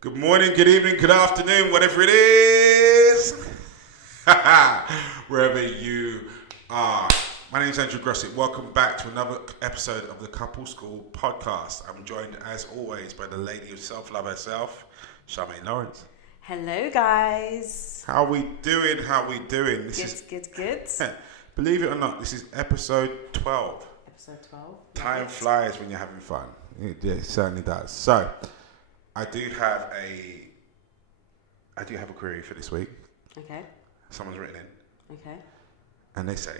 Good morning, good evening, good afternoon, whatever it is. Wherever you are. My name is Andrew Grossett. Welcome back to another episode of the Couple School podcast. I'm joined, as always, by the lady of self-love herself, Charmaine Lawrence. Hello, guys. How we doing? Good. Believe it or not, this is episode 12. Episode 12. Time flies when you're having fun. It certainly does. So, I do have a query for this week. Okay. Someone's written in. Okay. And they say,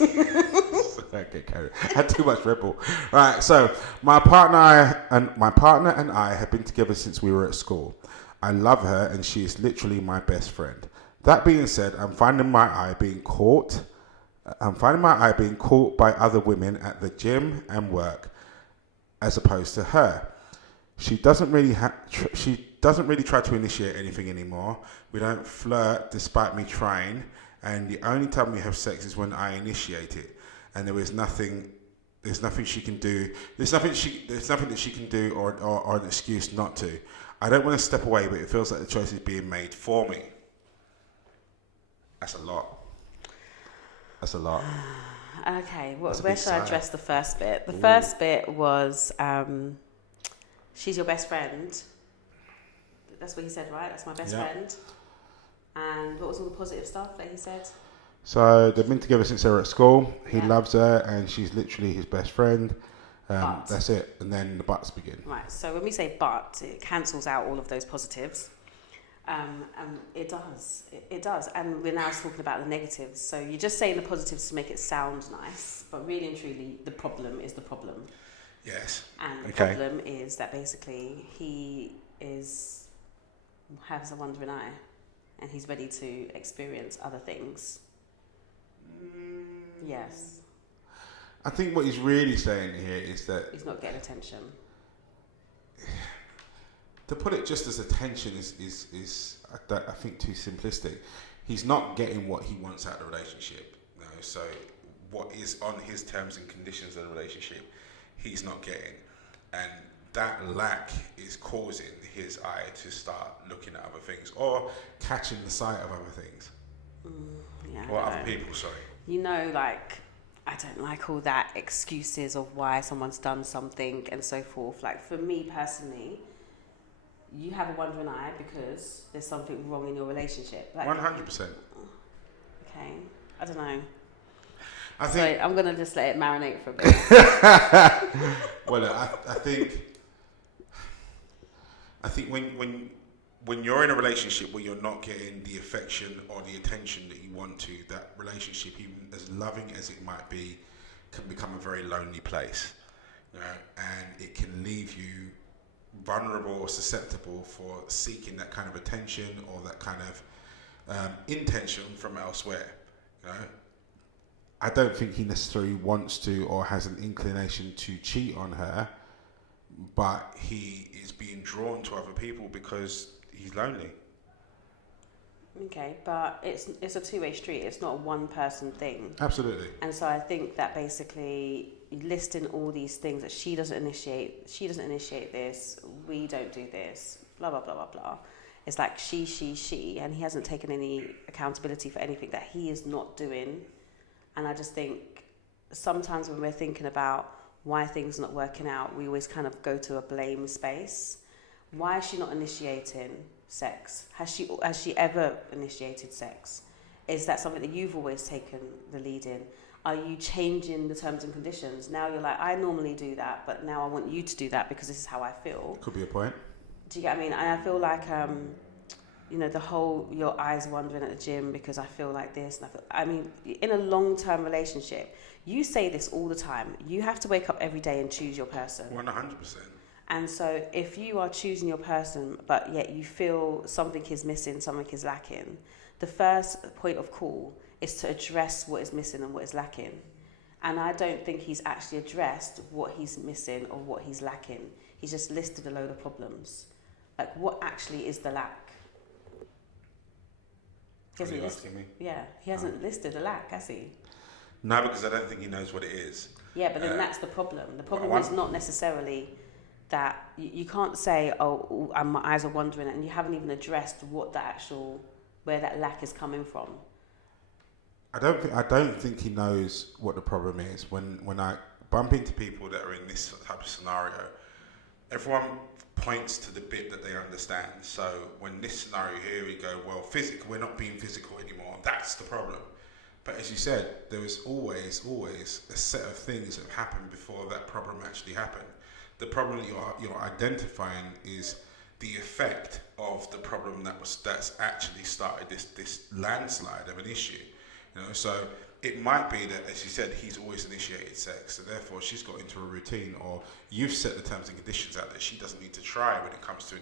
okay, carry it. I had too much Red Bull. Right, so my partner and I have been together since we were at school. I love her and she is literally my best friend. That being said, I'm finding my eye being caught by other women at the gym and work, as opposed to her. She doesn't really try to initiate anything anymore. We don't flirt despite me trying, and the only time we have sex is when I initiate it. And there's nothing she can do. There's nothing that she can do or an excuse not to. I don't want to step away, but it feels like the choice is being made for me. That's a lot. Okay, where should I address the first bit? The first bit was, she's your best friend. That's what he said, right? That's my best friend. And what was all the positive stuff that he said? So they've been together since they were at school. He loves her and she's literally his best friend. That's it. And then the buts begin. Right, so when we say but, it cancels out all of those positives. It does. And we're now talking about the negatives. So you're just saying the positives to make it sound nice, but really and truly, the problem is the problem. Yes. And the problem is that basically he has a wandering eye, and he's ready to experience other things. Yes. I think what he's really saying here is that he's not getting attention. To put it just as attention is I think too simplistic. He's not getting what he wants out of the relationship. You know? So what is on his terms and conditions of the relationship, he's not getting. And that lack is causing his eye to start looking at other things or catching the sight of other things. Or other people, sorry. You know, like, I don't like all that excuses of why someone's done something and so forth. Like, for me personally, you have a wandering eye because there's something wrong in your relationship. Like, 100%. Okay, I don't know. I think I'm gonna just let it marinate for a bit. Well, I think when you're in a relationship where you're not getting the affection or the attention that you want to, that relationship, even as loving as it might be, can become a very lonely place. You know, and it can leave you vulnerable or susceptible for seeking that kind of attention or that kind of intention from elsewhere. You know, I don't think he necessarily wants to or has an inclination to cheat on her, but he is being drawn to other people because he's lonely. Okay, but it's a two-way street. It's not a one-person thing. Absolutely. And so I think that basically listing all these things that she doesn't initiate this, we don't do this, blah, blah, blah, blah, blah. It's like she, and he hasn't taken any accountability for anything that he is not doing. And I just think sometimes when we're thinking about why things are not working out, we always kind of go to a blame space. Why is she not initiating sex? Has she ever initiated sex? Is that something that you've always taken the lead in? Are you changing the terms and conditions? Now you're like, I normally do that, but now I want you to do that because this is how I feel. Could be a point. Do you get what I mean? And I feel like, the whole your eyes wandering at the gym because I feel like this. And in a long-term relationship, you say this all the time. You have to wake up every day and choose your person. 100%. And so if you are choosing your person, but yet you feel something is missing, something is lacking, the first point of call is to address what is missing and what is lacking. And I don't think he's actually addressed what he's missing or what he's lacking. He's just listed a load of problems. Like, what actually is the lack? Are you asking me? Yeah, he hasn't listed a lack, has he? No, because I don't think he knows what it is. Yeah, but then that's the problem. The problem is not necessarily that you can't say, oh, my eyes are wandering, and you haven't even addressed where that lack is coming from. I don't think he knows what the problem is. When I bump into people that are in this type of scenario, everyone points to the bit that they understand. So when this scenario here, we go, well, we're not being physical anymore. That's the problem. But as you said, there was always a set of things that have happened before that problem actually happened. The problem that you're identifying is the effect of the problem that's actually started this landslide of an issue. So it might be that, as you said, he's always initiated sex, so therefore she's got into a routine, or you've set the terms and conditions out that she doesn't need to try when it comes to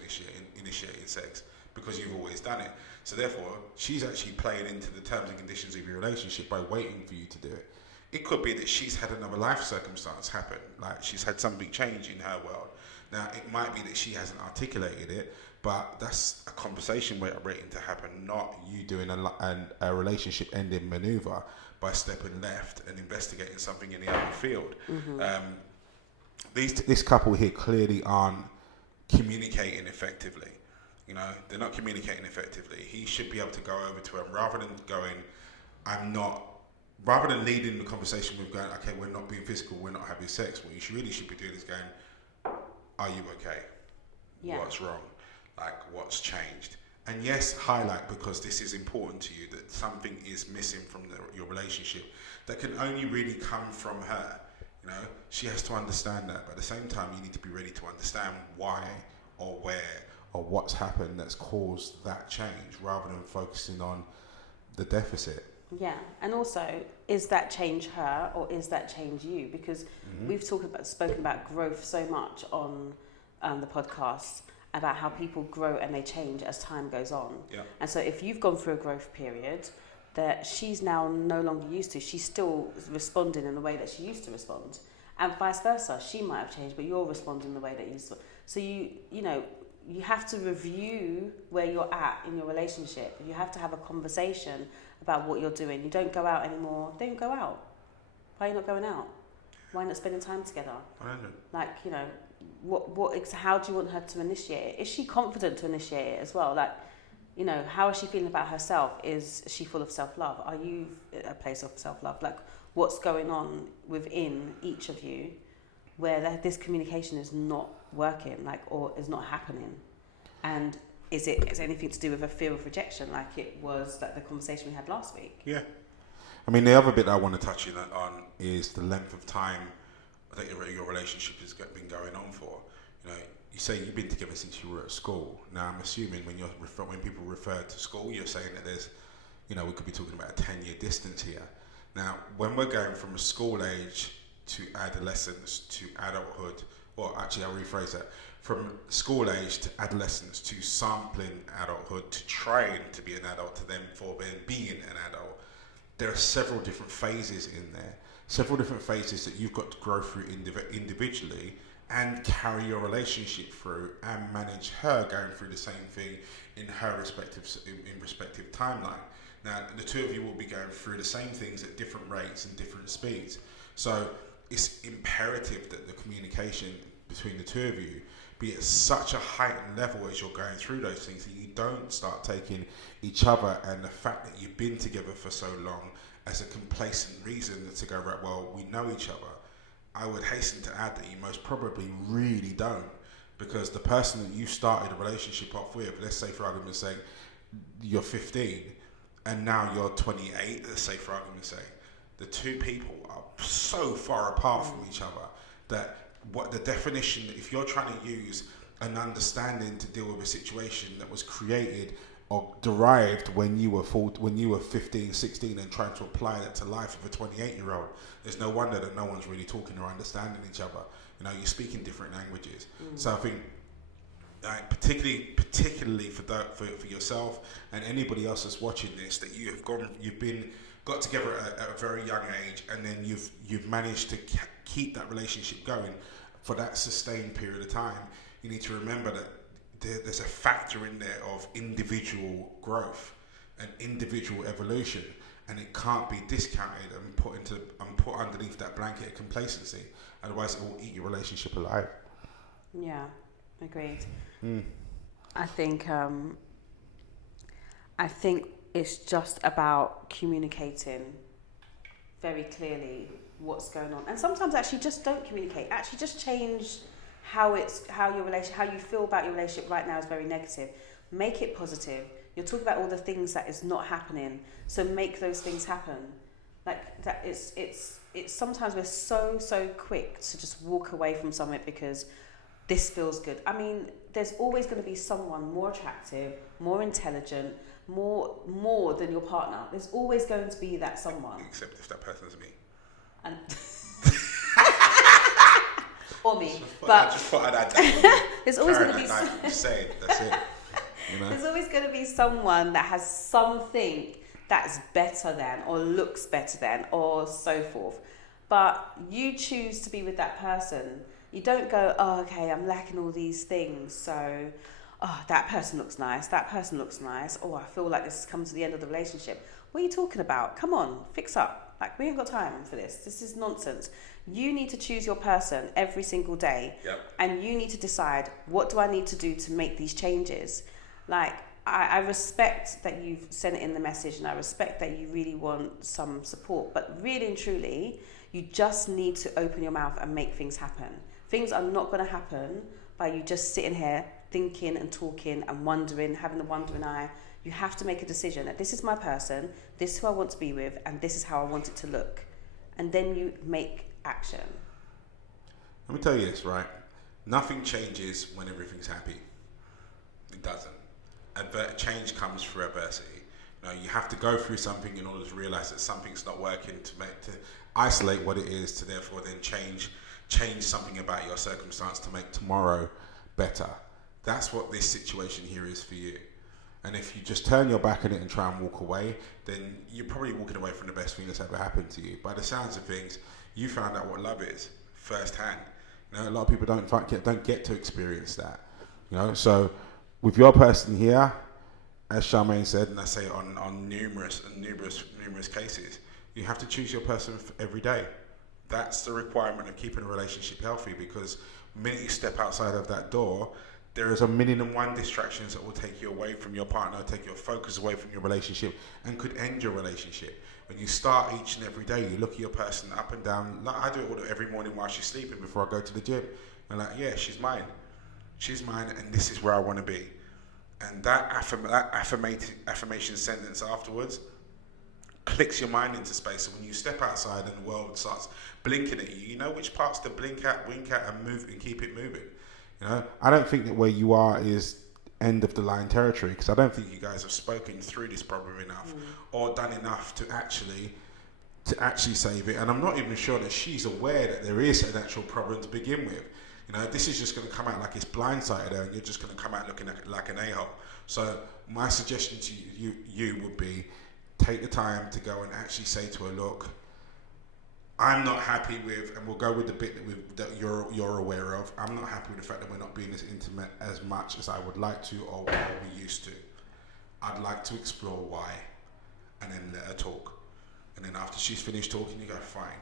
initiating sex because you've always done it. So therefore, she's actually playing into the terms and conditions of your relationship by waiting for you to do it. It could be that she's had another life circumstance happen, like she's had something change in her world. Now, it might be that she hasn't articulated it, but that's a conversation waiting to happen, not you doing a relationship ending maneuver by stepping left and investigating something in the other field. Mm-hmm. This couple here clearly aren't communicating effectively. They're not communicating effectively. He should be able to go over to her rather than leading the conversation with going, okay, we're not being physical, we're not having sex. What you really should be doing is going, are you okay? Yeah. What's wrong? Like, what's changed? And yes, highlight, because this is important to you, that something is missing from your relationship that can only really come from her. She has to understand that, but at the same time, you need to be ready to understand why or where or what's happened that's caused that change, rather than focusing on the deficit. Yeah, and also, is that change her or is that change you? Because we've spoken about growth so much on the podcast, about how people grow and they change as time goes on. Yeah. And so if you've gone through a growth period that she's now no longer used to, she's still responding in the way that she used to respond. And vice versa, she might have changed, but you're responding the way that you used to. So you have to review where you're at in your relationship. You have to have a conversation about what you're doing. You don't go out anymore. Don't go out. Why are you not going out? Why not spending time together? I don't know. Like, how do you want her to initiate it? Is she confident to initiate it as well? Like, how is she feeling about herself? Is she full of self-love? Are you at a place of self-love? Like, what's going on within each of you where this communication is not working, or is not happening? And is it anything to do with a fear of rejection, like it was like the conversation we had last week? Yeah. I mean, the other bit I want to touch on is the length of time that your relationship has been going on for. You say you've been together since you were at school. Now, I'm assuming when people refer to school, you're saying that there's, we could be talking about a 10-year distance here. Now, when we're going from school age to adolescence to adulthood, or actually I'll rephrase that, from school age to adolescence to sampling adulthood to trying to be an adult to then being an adult, there are several different phases in there, several different phases that you've got to grow through individually and carry your relationship through and manage her going through the same thing in her respective timeline. Now, the two of you will be going through the same things at different rates and different speeds. So it's imperative that the communication between the two of you be at such a heightened level as you're going through those things that you don't start taking each other and the fact that you've been together for so long as a complacent reason to go, right, well, we know each other. I would hasten to add that you most probably really don't, because the person that you started a relationship off with, let's say for argument's sake, you're 15 and now you're 28, let's say for argument's sake, the two people are so far apart from each other that what the definition, if you're trying to use an understanding to deal with a situation that was created or derived when you were 15, 16 and trying to apply that to life of a 28-year-old, there's no wonder that no one's really talking or understanding each other. You're speaking different languages. So I think particularly for yourself and anybody else that's watching this, that got together at a very young age, and then you've managed to keep that relationship going for that sustained period of time. You need to remember that there's a factor in there of individual growth and individual evolution, and it can't be discounted and put underneath that blanket of complacency. Otherwise, it will eat your relationship alive. Yeah, agreed. Mm. I think it's just about communicating very clearly what's going on, and sometimes actually just don't communicate. Actually, just change how you feel about your relationship right now is very negative. Make it positive. You're talking about all the things that is not happening, so make those things happen. Like that, it's sometimes we're so quick to just walk away from something because this feels good. I mean, there's always going to be someone more attractive, more intelligent, more than your partner. There's always going to be that someone. Except if that person's me. And or me. I just thought I'd add that. There's always going to be. I'm just saying, that's it. You know? There's always going to be someone that has something that's better than, or looks better than, or so forth. But you choose to be with that person. You don't go, oh, okay, I'm lacking all these things, so, oh, that person looks nice, oh, I feel like this has come to the end of the relationship. What are you talking about? Come on, fix up. Like, we ain't got time for this. This is nonsense. You need to choose your person every single day. Yep. And you need to decide, what do I need to do to make these changes? Like, I respect that you've sent in the message, and I respect that you really want some support, but really and truly, you just need to open your mouth and make things happen. Things are not going to happen by you just sitting here thinking and talking and wondering, having the wandering eye. You have to make a decision that this is my person, this is who I want to be with, and this is how I want it to look. And then you make action. Let me tell you this, right? Nothing changes when everything's happy. It doesn't. Change comes through adversity. You have to go through something in order to realize that something's not working, to isolate what it is, to therefore then change something about your circumstance to make tomorrow better. That's what this situation here is for you. And if you just turn your back on it and try and walk away, then you're probably walking away from the best thing that's ever happened to you. By the sounds of things, you found out what love is firsthand. A lot of people don't get to experience that. So with your person here, as Charmaine said, and I say on numerous cases, you have to choose your person every day. That's the requirement of keeping a relationship healthy, because the minute you step outside of that door, there is 1,000,001 distractions that will take you away from your partner, take your focus away from your relationship, and could end your relationship. When you start each and every day, you look at your person up and down. Like I do it every morning while she's sleeping before I go to the gym. I'm like, yeah, she's mine, and this is where I want to be. And that affirmation sentence afterwards clicks your mind into space. So when you step outside and the world starts blinking at you, you know which parts to blink at, wink at, and move, and keep it moving. I don't think that where you are is end of the line territory, because I don't think you guys have spoken through this problem enough or done enough to actually save it. And I'm not even sure that she's aware that there is an actual problem to begin with. This is just going to come out like it's blindsided her, and you're just going to come out looking like an a-hole. So my suggestion to you would be, take the time to go and actually say to her, look, I'm not happy with, and we'll go with the bit that you're aware of, I'm not happy with the fact that we're not being as intimate as much as I would like to, or what we used to. I'd like to explore why, and then let her talk. And then after she's finished talking, you go, fine.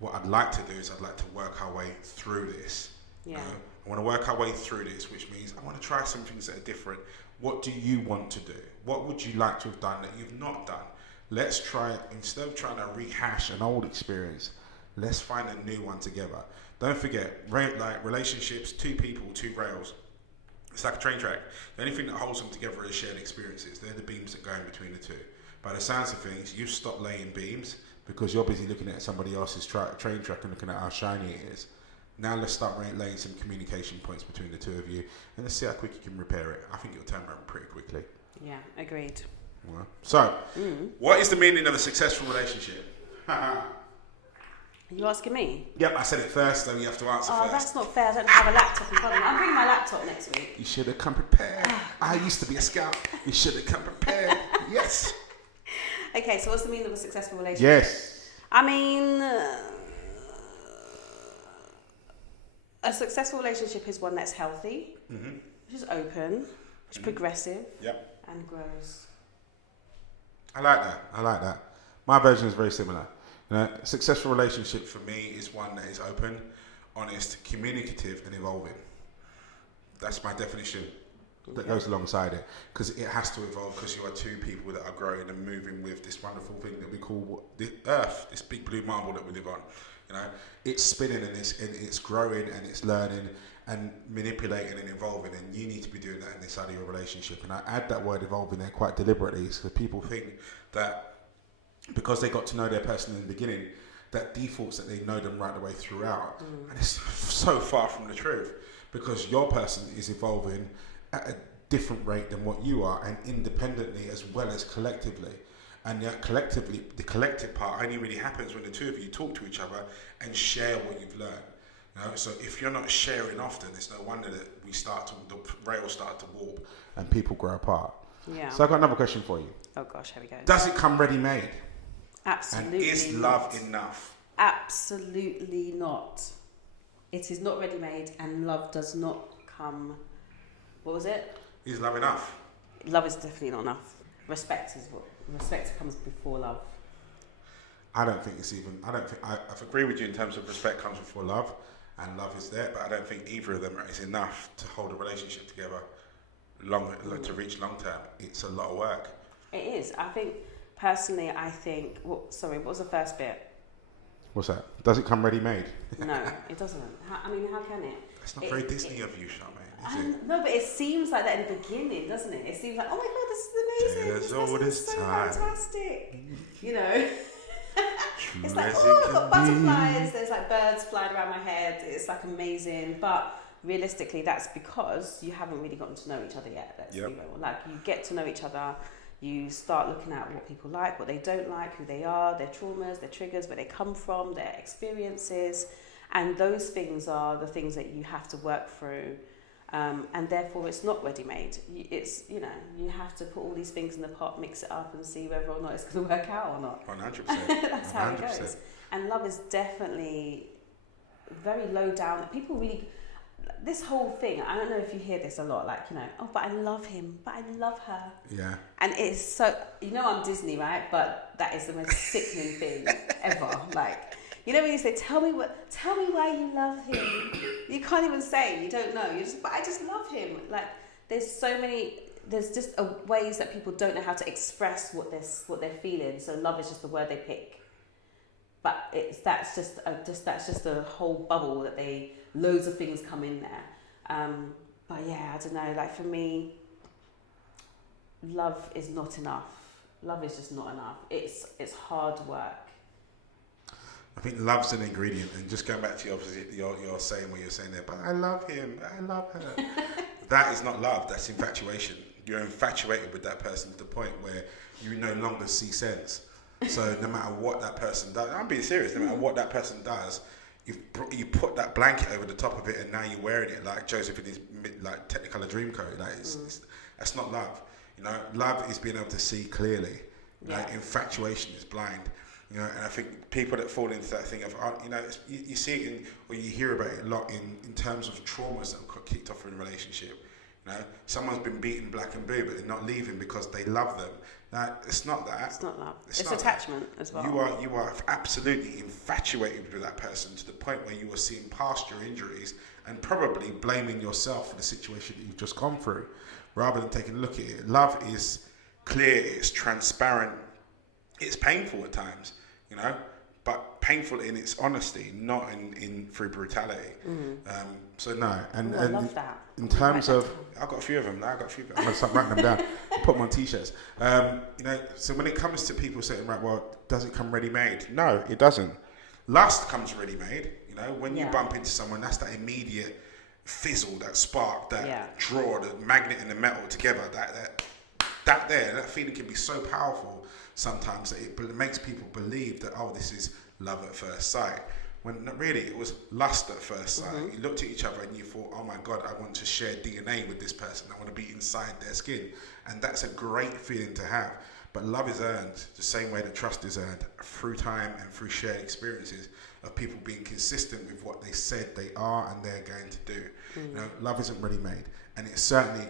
What I'd like to do is I'd like to work our way through this. Yeah. I want to work our way through this, which means I want to try some things that are different. What do you want to do? What would you like to have done that you've not done? Let's try, instead of trying to rehash an old experience, let's find a new one together. Don't forget, like relationships, two people, two rails. It's like a train track. The only thing that holds them together is shared experiences. They're the beams that go in between the two. By the sounds of things, you've stopped laying beams because you're busy looking at somebody else's train track and looking at how shiny it is. Now let's start laying some communication points between the two of you, and let's see how quick you can repair it. I think it'll turn around pretty quickly. Yeah, agreed. Well, so, what is the meaning of a successful relationship? Are you asking me? Yep, I said it first, so you have to answer first. Oh, that's not fair. I don't have a laptop in front of me. I'm bringing my laptop next week. You should have come prepared. I used to be a scout. You should have come prepared. Yes. Okay, so what's the meaning of a successful relationship? Yes. I mean, a successful relationship is one that's healthy, which is open, which is progressive, and grows. I like that. My version is very similar. A successful relationship for me is one that is open, honest, communicative, and evolving. That's my definition that goes alongside it, because it has to evolve, because you are two people that are growing and moving with this wonderful thing that we call the earth, this big blue marble that we live on. You know, it's spinning and it's growing and it's learning and manipulating and evolving, and you need to be doing that in this side of your relationship. And I add that word evolving there quite deliberately, because people think that because they got to know their person in the beginning, that defaults that they know them right the way throughout. And it's so far from the truth, because your person is evolving at a different rate than what you are, and independently as well as collectively. And yet collectively, the collective part only really happens when the two of you talk to each other and share what you've learned. You know? So if you're not sharing often, it's no wonder that the rails start to warp and people grow apart. Yeah. So I've got another question for you. Oh gosh, here we go. Does it come ready-made? Absolutely. And is love enough? Absolutely not. It is not ready-made, and love does not come. What was it? Is love enough? Love is definitely not enough. Respect comes before love. I don't think I agree with you in terms of respect comes before love, and love is there, but I don't think either of them is enough to hold a relationship together to reach long term. It's a lot of work. It is. I think personally, what was the first bit? What's that? Does it come ready-made? No, it doesn't. How can it? It's not very Disney of you, Charmaine, is it? No, but it seems like that in the beginning, doesn't it? It seems like, oh my God, this is amazing. This is so fantastic. You know? It's like, oh, I've got butterflies. There's like birds flying around my head. It's like amazing. But realistically, that's because you haven't really gotten to know each other yet. Let's be real. Like, you get to know each other. You start looking at what people like, what they don't like, who they are, their traumas, their triggers, where they come from, their experiences. And those things are the things that you have to work through. And therefore, it's not ready-made. It's, you have to put all these things in the pot, mix it up and see whether or not it's going to work out or not. 100%. That's how it goes. And love is definitely very low down. People really... This whole thing, I don't know if you hear this a lot, like, oh, but I love him, but I love her. Yeah. And it's so, I'm Disney, right? But that is the most sickening thing ever. Like, when you say, tell me why you love him. You can't even say, you don't know. But I just love him. Like, there's just ways that people don't know how to express what they're feeling. So love is just the word they pick. But that's just a whole bubble that loads of things come in there. But yeah, I don't know. Like, for me, love is not enough. Love is just not enough. It's hard work. I think love's an ingredient, and just going back to you're saying what you're saying there, but I love him, I love her. That is not love, that's infatuation. You're infatuated with that person to the point where you no longer see sense. So no matter what that person does, I'm being serious, no matter what that person does, you put that blanket over the top of it, and now you're wearing it like Joseph in his like Technicolor Dreamcoat. Like that's not love. Love is being able to see clearly. Like, infatuation is blind. And I think people that fall into that thing of, you see it or you hear about it a lot in terms of traumas that have got kicked off in a relationship. Someone's been beaten black and blue, but they're not leaving because they love them. Now, it's not that. It's not love. It's attachment as well. You are absolutely infatuated with that person to the point where you are seeing past your injuries and probably blaming yourself for the situation that you've just gone through, rather than taking a look at it. Love is clear, it's transparent, it's painful at times, but painful in its honesty, not in through brutality. So no, and I love that. In terms of, I've got a few of them now. I'm gonna start writing them down. Put them on t-shirts. So when it comes to people saying, right, well, does it come ready-made? No, it doesn't. Lust comes ready-made. When you bump into someone, that's that immediate fizzle, that spark, that draw, the magnet and the metal together. That feeling can be so powerful sometimes that it makes people believe that, oh, this is love at first sight. When really it was lust at first sight. You looked at each other and you thought, oh my God, I want to share DNA with this person. I want to be inside their skin. And that's a great feeling to have. But love is earned the same way that trust is earned, through time and through shared experiences of people being consistent with what they said they are and they're going to do. Love isn't ready-made. And you certainly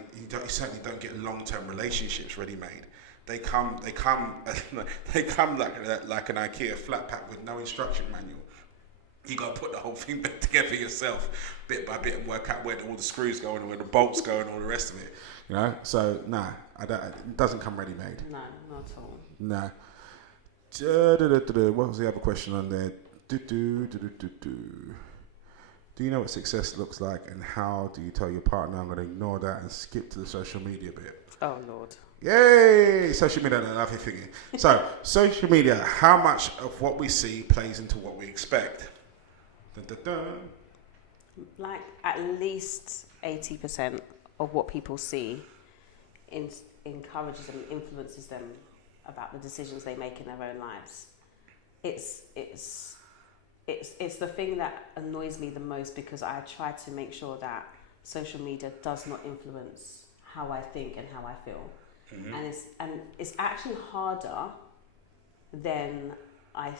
don't get long-term relationships ready-made. They come like an IKEA flat pack with no instruction manual. You got to put the whole thing back together yourself, bit by bit, and work out where all the screws go and where the bolts go and all the rest of it. You know, so nah, it doesn't come ready made. No, not at all. Nah. What was the other question on there? Do you know what success looks like, and how do you tell your partner I'm going to ignore that and skip to the social media bit? Oh Lord. Yay! Social media, I love your thinking. So, social media, how much of what we see plays into what we expect? Dun, dun, dun. Like at least 80% of what people see encourages and influences them about the decisions they make in their own lives. It's the thing that annoys me the most, because I try to make sure that social media does not influence how I think and how I feel. Mm-hmm. And it's actually harder than I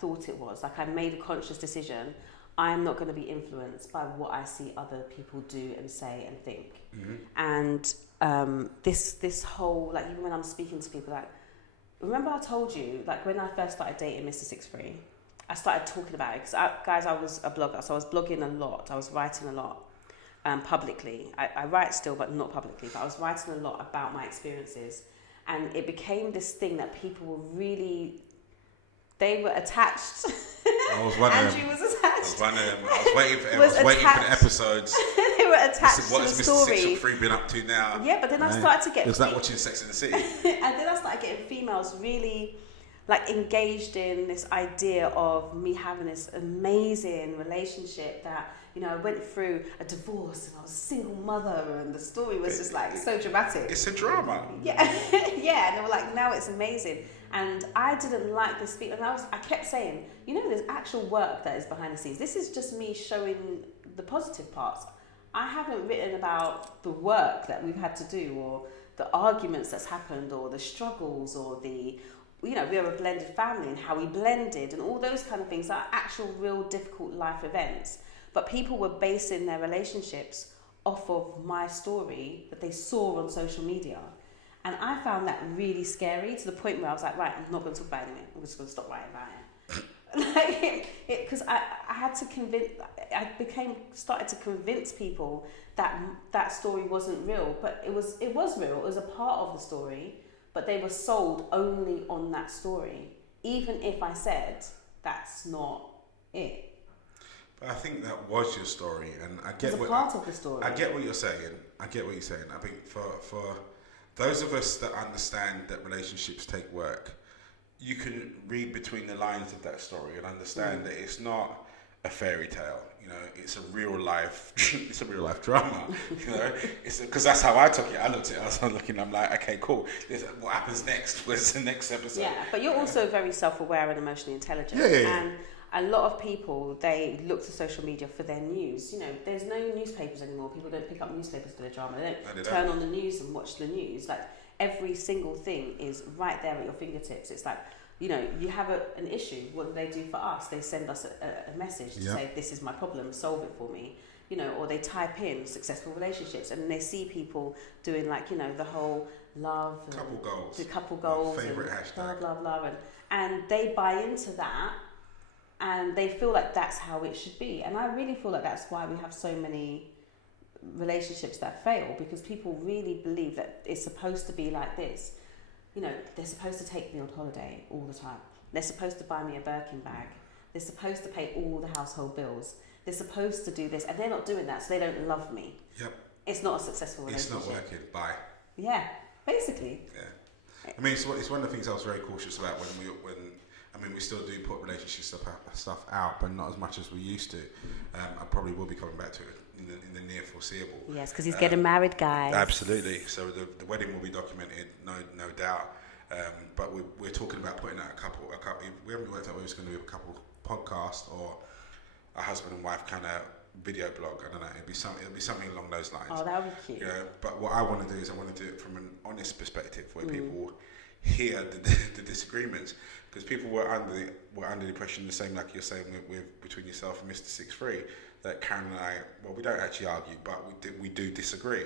thought it was. Like, I made a conscious decision. I'm not going to be influenced by what I see other people do and say and think. Mm-hmm. And this whole, like, even when I'm speaking to people, like, remember I told you, like, when I first started dating Mr. 6'3", I started talking about it, because I was a blogger, so I was blogging a lot, I was writing a lot publicly. I write still, but not publicly, but I was writing a lot about my experiences, and it became this thing that people were really, they were attached. I was one of them. Andrew was attached. I was waiting for the episodes. They were attached to the what has story. Mr. 6'3" been up to now? Yeah, but then I started to get... It was like watching Sex and the City. And then I started getting females really, like, engaged in this idea of me having this amazing relationship that, you know, I went through a divorce and I was a single mother, and the story was just like so dramatic. It's a drama. Yeah, yeah. And they were like, now it's amazing. And I didn't like this speech, and I kept saying, you know, there's actual work that is behind the scenes. This is just me showing the positive parts. I haven't written about the work that we've had to do, or the arguments that's happened, or the struggles, or the, you know, we are a blended family and how we blended, and all those kind of things are actual real difficult life events. But people were basing their relationships off of my story that they saw on social media. And I found that really scary, to the point where I was like, right, I'm not going to talk about it anymore. I'm just going to stop writing about it. Because I had to started to convince people that that story wasn't real. But it was real. It was a part of the story. But they were sold only on that story, even if I said that's not it. But I think that was your story, and I get part of the story. I get what you're saying. I think for those of us that understand that relationships take work, you can read between the lines of that story and understand that it's not a fairy tale. You know, it's a real life. It's a real life drama. You know, because that's how I took it. I looked at it. I was looking. I'm like, okay, cool. What happens next? Where's the next episode? Yeah, but you're also very self-aware and emotionally intelligent. Yeah. And a lot of people, they look to social media for their news. You know, there's no newspapers anymore. People don't pick up newspapers for their drama. They don't turn on the news and watch the news. Like, every single thing is right there at your fingertips. It's like, you know, you have an issue. What do they do for us? They send us a message to say, this is my problem, solve it for me. You know, or they type in successful relationships, and they see people doing, like, you know, the whole love, couple goals, the couple goals, my favorite hashtag, blah blah blah, and they buy into that, and they feel like that's how it should be. And I really feel like that's why we have so many relationships that fail, because people really believe that it's supposed to be like this. You know, they're supposed to take me on holiday all the time. They're supposed to buy me a Birkin bag. They're supposed to pay all the household bills. They're supposed to do this, and they're not doing that, so they don't love me. Yep. It's not a successful relationship. It's not working. Bye. Yeah, basically. Yeah. I mean, it's one of the things I was very cautious about when we still do put relationship stuff out, but not as much as we used to. I probably will be coming back to it in the near foreseeable. Yes, because he's getting married, guys. Absolutely. So the wedding will be documented, no doubt. But we're talking about putting out a couple. We haven't worked out whether it's going to be a couple podcast or a husband and wife kind of video blog. I don't know. It'll be something along those lines. Oh, that would be cute. You know, but what I want to do is I want to do it from an honest perspective, where people hear the disagreements, because people were under the impression, the same like you're saying with between yourself and Mr. 6'3", that Karen and I, well, we don't actually argue, but we do disagree.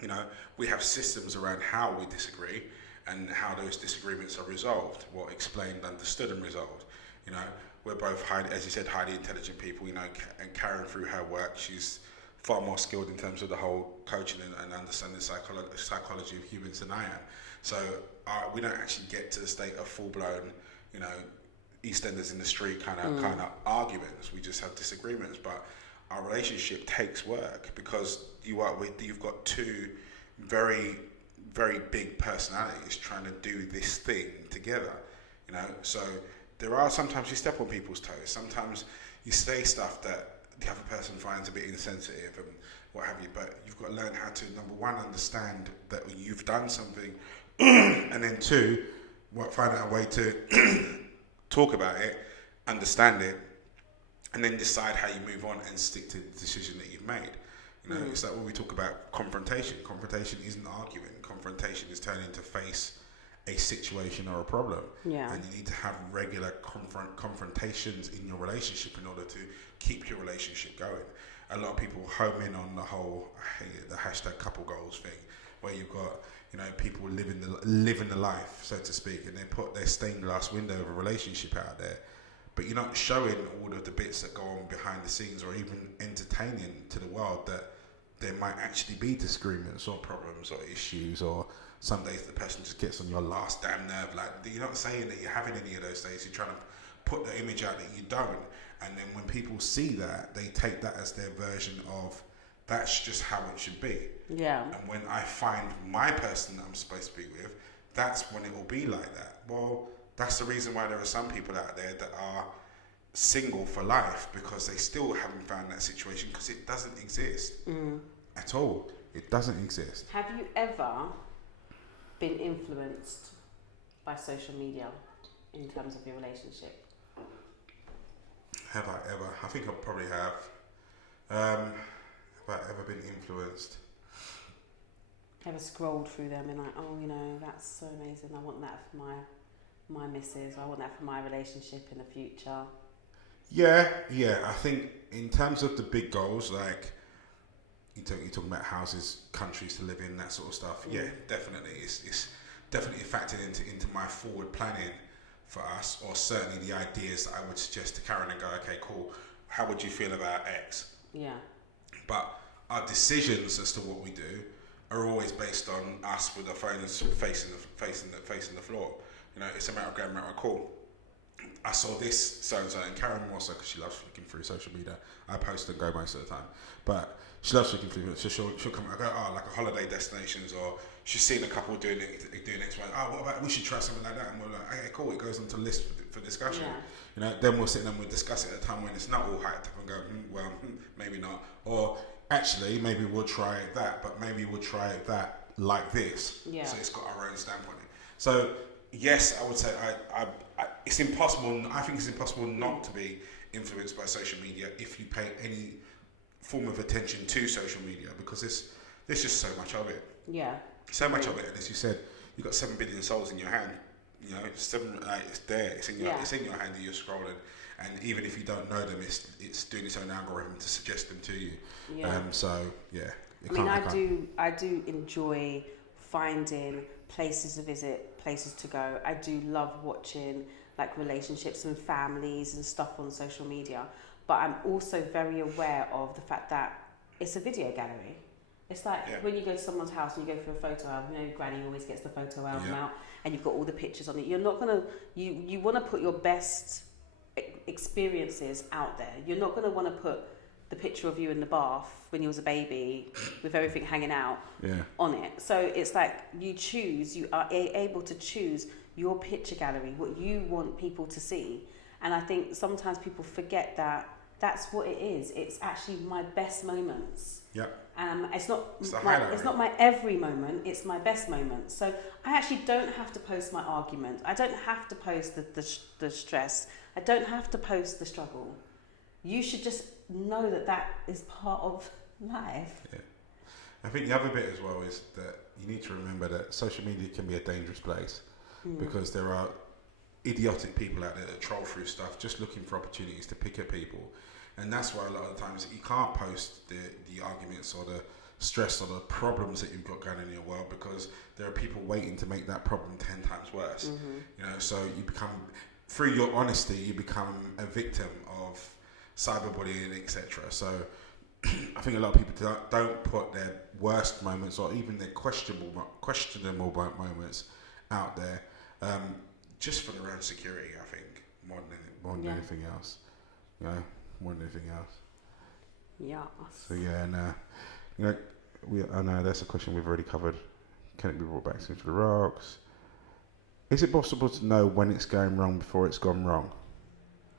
You know, we have systems around how we disagree and how those disagreements are resolved, explained, understood, and resolved. You know, we're both highly, as you said, highly intelligent people. You know, and Karen through her work, she's far more skilled in terms of the whole coaching and understanding psychology of humans than I am. So we don't actually get to the state of full blown, you know, EastEnders in the street kind of arguments. We just have disagreements, but our relationship takes work because you've got two very, very big personalities trying to do this thing together. You know, so there are sometimes you step on people's toes. Sometimes you say stuff that the other person finds a bit insensitive and what have you, but you've got to learn how to, number one, understand that you've done something, and then two, find out a way to talk about it, understand it, and then decide how you move on and stick to the decision that you've made. You know, it's like when we talk about confrontation. Confrontation isn't arguing. Confrontation is turning to face a situation or a problem. Yeah. And you need to have regular confrontations in your relationship in order to keep your relationship going. A lot of people home in on the whole, the hashtag couple goals thing, where you've got, you know, people living the life, so to speak, and they put their stained glass window of a relationship out there, but you're not showing all of the bits that go on behind the scenes, or even entertaining to the world that there might actually be disagreements or problems or issues, or some days the person just gets on your last damn nerve. Like, you're not saying that you're having any of those days. You're trying to put the image out that you don't. And then when people see that, they take that as their version of, that's just how it should be. Yeah. And when I find my person that I'm supposed to be with, that's when it will be like that. Well, that's the reason why there are some people out there that are single for life, because they still haven't found that situation, because it doesn't exist at all. It doesn't exist. Have you ever been influenced by social media in terms of your relationship? Have I ever? I think I probably have. Have I ever been influenced? Ever scrolled through them and like, oh, you know, that's so amazing. I want that for my missus. I want that for my relationship in the future. Yeah. I think in terms of the big goals, like you're talking about houses, countries to live in, that sort of stuff. Yeah, definitely. It's definitely factored into my forward planning for us, or certainly the ideas that I would suggest to Karen and go, okay, cool. How would you feel about X? Yeah. But our decisions as to what we do are always based on us with our phones facing the floor. You know, it's a matter of going, right, cool. I saw this so-and-so, and Karen more so because she loves looking through social media. I post and go most of the time, but she loves looking through it. So she'll come and go, like a holiday destinations, or she's seen a couple doing X, Y. Oh, what about, we should try something like that, and we're like, okay, cool. It goes onto the list for discussion. Yeah. You know, then we'll sit and we'll discuss it at a time when it's not all hyped up and go, maybe not, or actually maybe we'll try that, but maybe we'll try that like this. Yeah. So it's got our own stamp on it. So yes, I would say it's impossible. I think it's impossible not to be influenced by social media if you pay any form of attention to social media, because there's just so much of it. Yeah. So much of it, and as you said, you've got 7 billion souls in your hand. You know, it's there. It's in your hand that you're scrolling, and even if you don't know them, it's doing its own algorithm to suggest them to you. Yeah. I do enjoy finding places to visit, places to go. I do love watching like relationships and families and stuff on social media, but I'm also very aware of the fact that it's a video gallery. It's like when you go to someone's house and you go for a photo album, you know, Granny always gets the photo album out and you've got all the pictures on it. You're not going to, you want to put your best experiences out there. You're not going to want to put the picture of you in the bath when you was a baby with everything hanging out on it. So it's like you are able to choose your picture gallery, what you want people to see. And I think sometimes people forget that that's what it is. It's actually my best moments. Yep. It's not my every moment, it's my best moment. So I actually don't have to post my argument. I don't have to post the stress. I don't have to post the struggle. You should just know that is part of life. Yeah. I think the other bit as well is that you need to remember that social media can be a dangerous place because there are idiotic people out there that troll through stuff just looking for opportunities to pick at people. And that's why a lot of the times you can't post the arguments or the stress or the problems that you've got going on in your world, because there are people waiting to make that problem 10 times worse. You know, so you become through your honesty, you become a victim of cyberbullying, etc. So I think a lot of people don't put their worst moments or even their questionable moments out there, just for their own security. I think more than anything else. More than anything else. Yeah. So yeah, and I know that's a question we've already covered. Can it be brought back into the rocks? Is it possible to know when it's going wrong before it's gone wrong?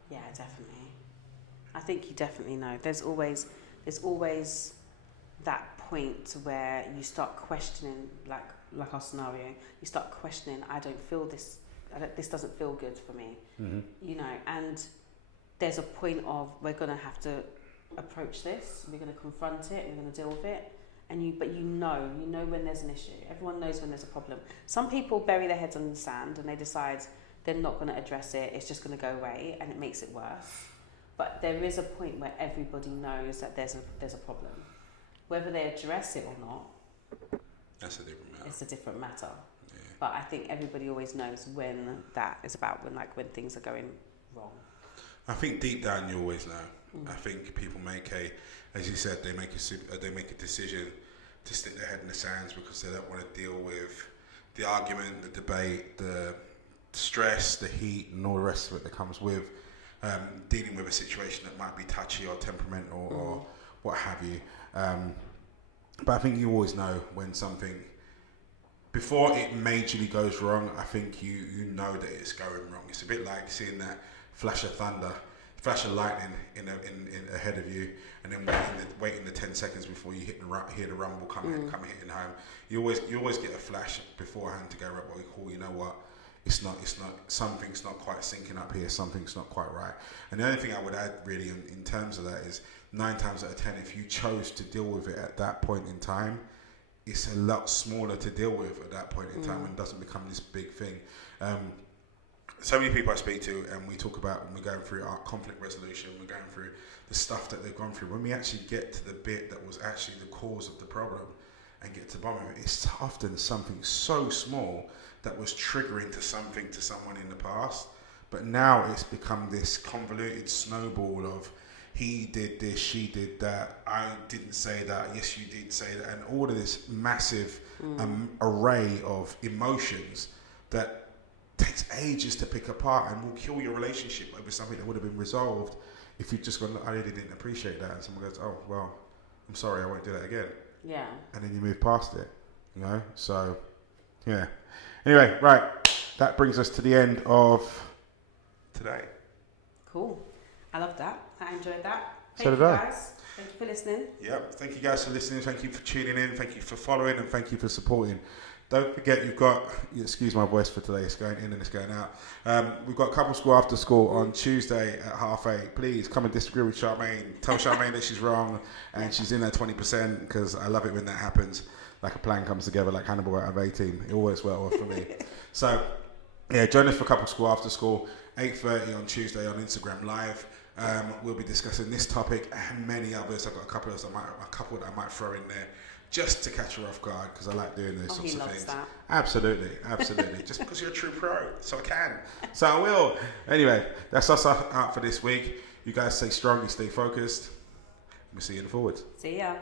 Yeah, definitely. I think you definitely know. There's always that point where you start questioning, like our scenario. You start questioning. I don't feel this. This doesn't feel good for me. Mm-hmm. And there's a point of we're gonna have to approach this. We're gonna confront it. We're gonna deal with it. But you know when there's an issue. Everyone knows when there's a problem. Some people bury their heads in the sand and they decide they're not going to address it. It's just going to go away, and it makes it worse. But there is a point where everybody knows that there's a problem. Whether they address it or not, that's a different matter. It's a different matter. Yeah. But I think everybody always knows when that is about, when things are going wrong. I think deep down you always know. I think people as you said, they make a decision to stick their head in the sands because they don't want to deal with the argument, the debate, the stress, the heat, and all the rest of it that comes with dealing with a situation that might be touchy or temperamental or what have you. But I think you always know when something, before it majorly goes wrong, I think you know that it's going wrong. It's a bit like seeing that flash of lightning in ahead of you, and then waiting the 10 seconds before you hear the rumble come hitting home. You always get a flash beforehand to go, right, what we call, you know what, it's not something's not quite syncing up here, something's not quite right. And the only thing I would add really in terms of that is 9 times out of 10, if you chose to deal with it at that point in time, it's a lot smaller to deal with at that point in time, and it doesn't become this big thing. So many people I speak to, and we talk about when we're going through our conflict resolution, we're going through the stuff that they've gone through. When we actually get to the bit that was actually the cause of the problem and get to the bottom of it, it's often something so small that was triggering to something to someone in the past. But now it's become this convoluted snowball of he did this, she did that, I didn't say that, yes you did say that, and all of this massive array of emotions that takes ages to pick apart and will kill your relationship over something that would have been resolved if you'd just gone, I really didn't appreciate that, and someone goes, oh well, I'm sorry, I won't do that again. Yeah. And then you move past it, so yeah. Anyway, right, that brings us to the end of today. Cool. I loved that. I enjoyed that. So did I. Guys. Thank you for listening. Yeah, thank you guys for listening. Thank you for tuning in. Thank you for following, and thank you for supporting. Don't forget, you've got, excuse my voice for today, it's going in and it's going out. We've got Couple School After School on Tuesday at 8:30. Please come and disagree with Charmaine. Tell Charmaine that she's wrong and she's in that 20%, because I love it when that happens. Like a plan comes together, like Hannibal out of 18. It always works well for me. So, yeah, join us for Couple School After School, 8:30 on Tuesday on Instagram Live. We'll be discussing this topic and many others. I've got a couple that I might throw in there, just to catch her off guard, because I like doing those sorts of things. That. Absolutely. Just because you're a true pro, so I can. So I will. Anyway, that's us out for this week. You guys stay strong, you stay focused. We'll see you in the forwards. See ya.